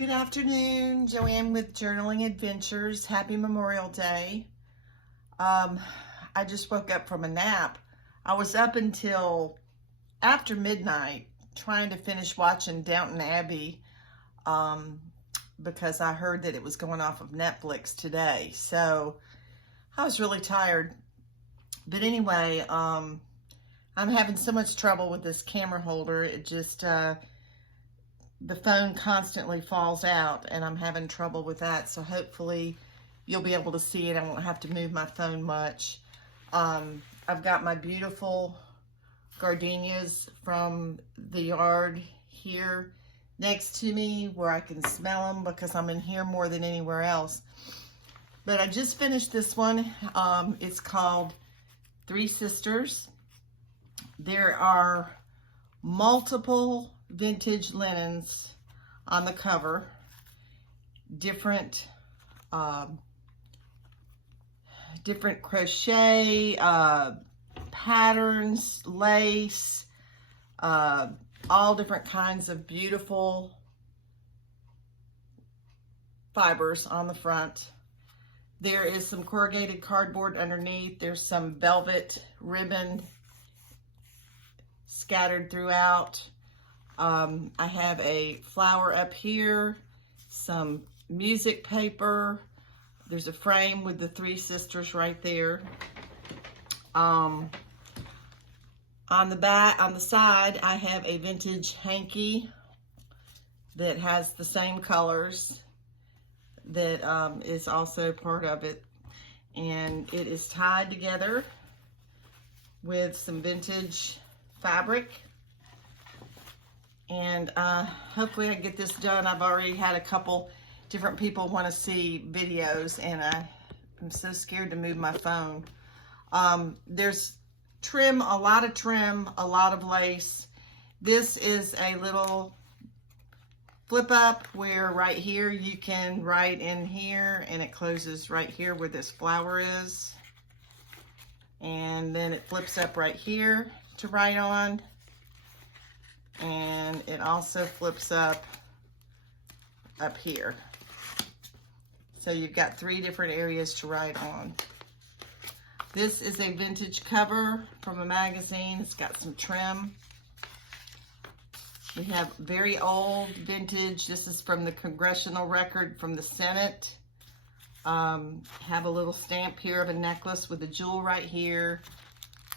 Good afternoon, Joanne with Journaling Adventures. Happy Memorial Day. I just woke up from a nap. I was up until after midnight trying to finish watching Downton Abbey because I heard that it was going off of Netflix today. So I was really tired. But anyway, I'm having so much trouble with this camera holder. It just... the phone constantly falls out and I'm having trouble with that. So hopefully you'll be able to see it. I won't have to move my phone much. I've got my beautiful gardenias from the yard here next to me where I can smell them because I'm in here more than anywhere else. But I just finished this one. It's called Three Sisters. There are multiple vintage linens on the cover, different crochet patterns, lace, all different kinds of beautiful fibers on the front. There is some corrugated cardboard underneath. There's some velvet ribbon scattered throughout. I have a flower up here, some music paper. There's a frame with the Three Sisters right there. On the side, I have a vintage hanky that has the same colors that is also part of it. And it is tied together with some vintage fabric. And hopefully I get this done. I've already had a couple different people want to see videos and I'm so scared to move my phone. There's trim, a lot of trim, a lot of lace. This is a little flip up where right here you can write in here and it closes right here where this flower is. And then it flips up right here to write on. And it also flips up here. So you've got three different areas to write on. This is a vintage cover from a magazine. It's got some trim. We have very old vintage. This is from the Congressional Record from the Senate. Have a little stamp here of a necklace with a jewel right here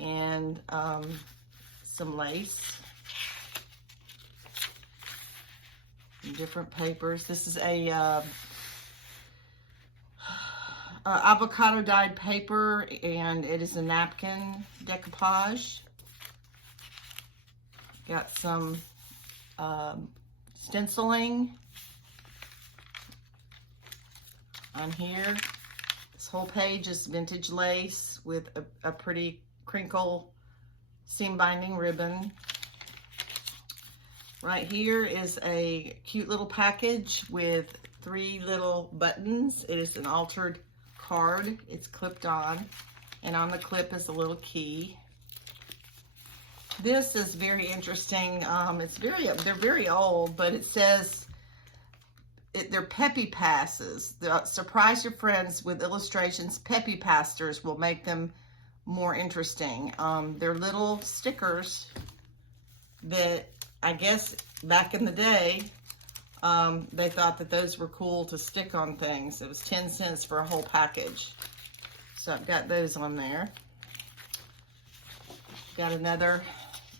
and some lace. Different papers. This is a avocado dyed paper and it is a napkin decoupage. Got some stenciling on here. This whole page is vintage lace with a pretty crinkle seam binding ribbon. Right here is a cute little package with three little buttons. It is an altered card. It's clipped on, and on the clip is a little key. This is very interesting. They're very old, but it says they're peppy passes. Surprise your friends with illustrations. Peppy pastors will make them more interesting. They're little stickers that I guess back in the day, they thought that those were cool to stick on things. It was 10 cents for a whole package. So I've got those on there. Got another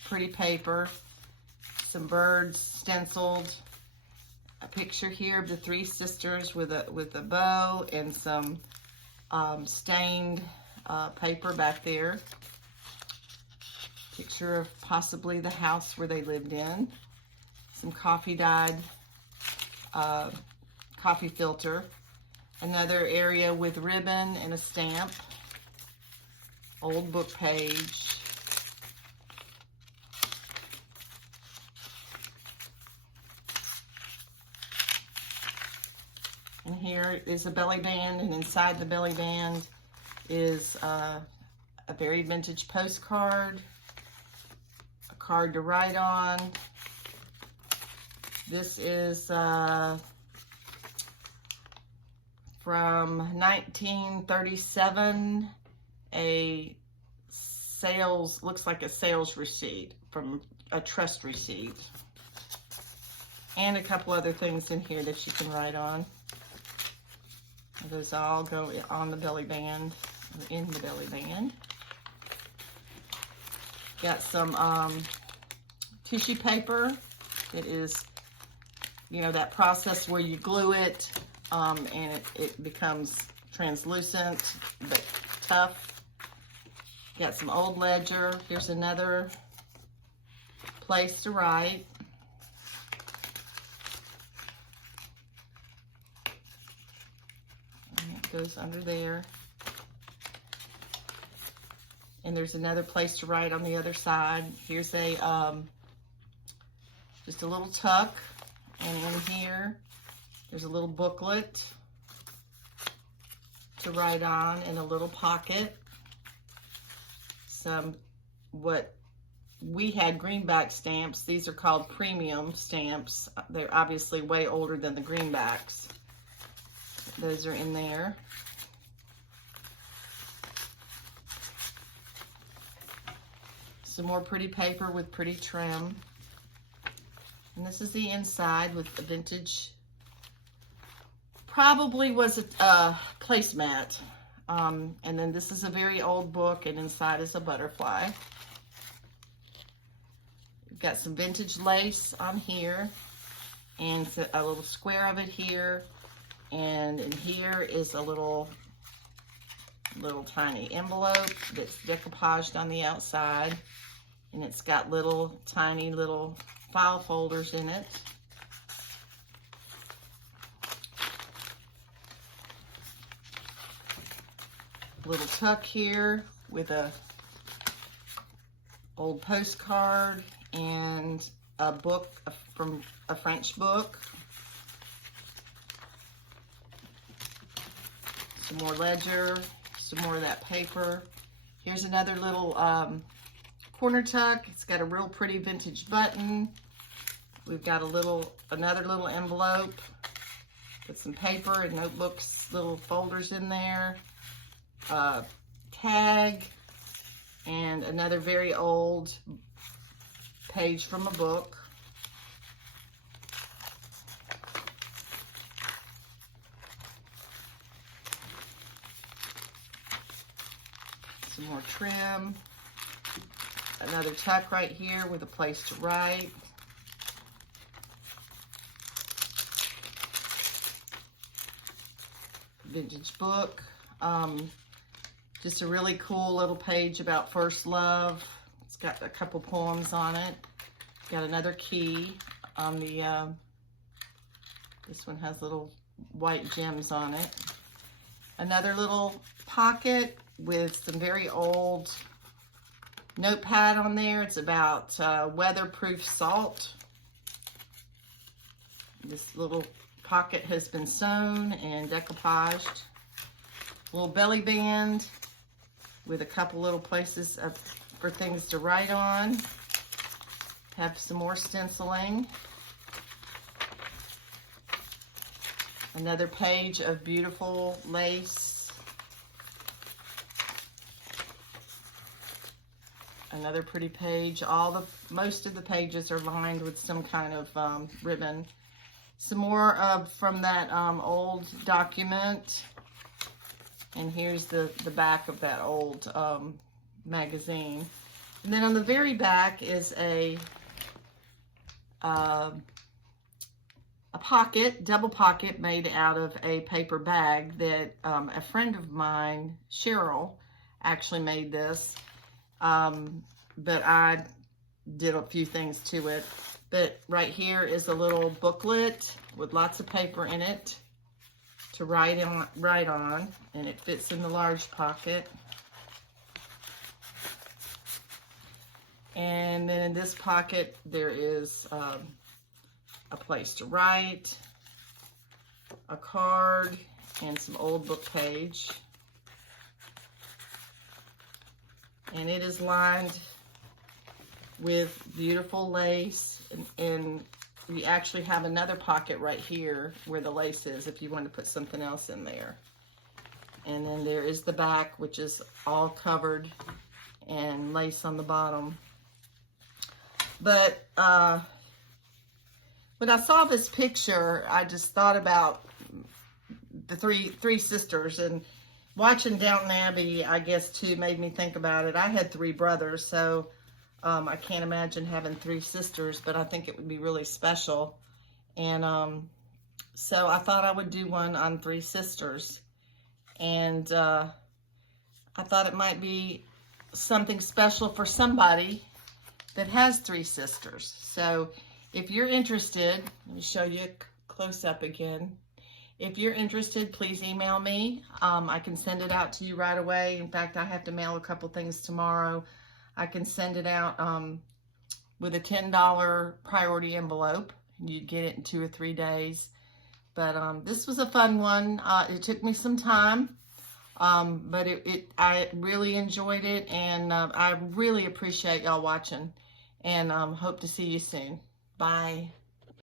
pretty paper, some birds stenciled, a picture here of the Three Sisters with a bow and some stained paper back there. Picture of possibly the house where they lived in. Some coffee dyed coffee filter. Another area with ribbon and a stamp. Old book page. And here is a belly band, and inside the belly band is a very vintage postcard. Card to write on. This is from 1937, a sales, looks like a sales receipt from a trust receipt. And a couple other things in here that you can write on. Those all go on the belly band, or in the belly band. Got some tissue paper. It is, you know, that process where you glue it and it becomes translucent but tough. Got some old ledger. Here's another place to write. And it goes under there. And there's another place to write on the other side. Here's a just a little tuck, and in here there's a little booklet to write on in a little pocket. Some what we had greenback stamps. These are called premium stamps. They're obviously way older than the greenbacks. Those are in there. Some more pretty paper with pretty trim. And this is the inside with a vintage, probably was a placemat. And then this is a very old book, and inside is a butterfly. We've got some vintage lace on here, and a little square of it here. And in here is a little tiny envelope that's decoupaged on the outside. And it's got little tiny little file folders in it. Little tuck here with a old postcard and a book from a French book. Some more ledger, some more of that paper. Here's another little corner tuck. It's got a real pretty vintage button. We've got another little envelope with some paper and notebooks, little folders in there. Tag, and another very old page from a book. Some more trim. Another tuck right here with a place to write. Vintage book. Just a really cool little page about first love. It's got a couple poems on it. Got another key on the, this one has little white gems on it. Another little pocket with some very old notepad on there. It's about weatherproof salt. This little pocket has been sewn and decoupaged. Little belly band with a couple little places for things to write on. Have some more stenciling. Another page of beautiful lace. Another pretty page. Most of the pages are lined with some kind of ribbon. Some more from that old document. And here's the back of that old magazine. And then on the very back is a pocket, double pocket made out of a paper bag that a friend of mine, Cheryl, actually made this. But I did a few things to it. But right here is a little booklet with lots of paper in it to write on, and it fits in the large pocket. And then in this pocket there is a place to write, a card, and some old book page. And it is lined with beautiful lace and you actually have another pocket right here where the lace is if you want to put something else in there. And then there is the back, which is all covered and lace on the bottom. But when I saw this picture, I just thought about the three sisters, and watching Downton Abbey, I guess, too, made me think about it. I had 3 brothers, so I can't imagine having 3 sisters, but I think it would be really special. And so I thought I would do one on 3 sisters. And I thought it might be something special for somebody that has 3 sisters. So if you're interested, let me show you a close-up again. If you're interested, please email me. I can send it out to you right away. In fact, I have to mail a couple things tomorrow. I can send it out with a $10 priority envelope. You'd get it in 2 or 3 days. But this was a fun one. It took me some time, but I really enjoyed it, and I really appreciate y'all watching, and hope to see you soon. Bye.